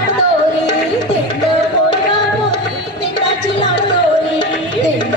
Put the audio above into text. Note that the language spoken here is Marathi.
लाडोरी तिंड मोरा मोरी तिंडाची लाडोरी तिंड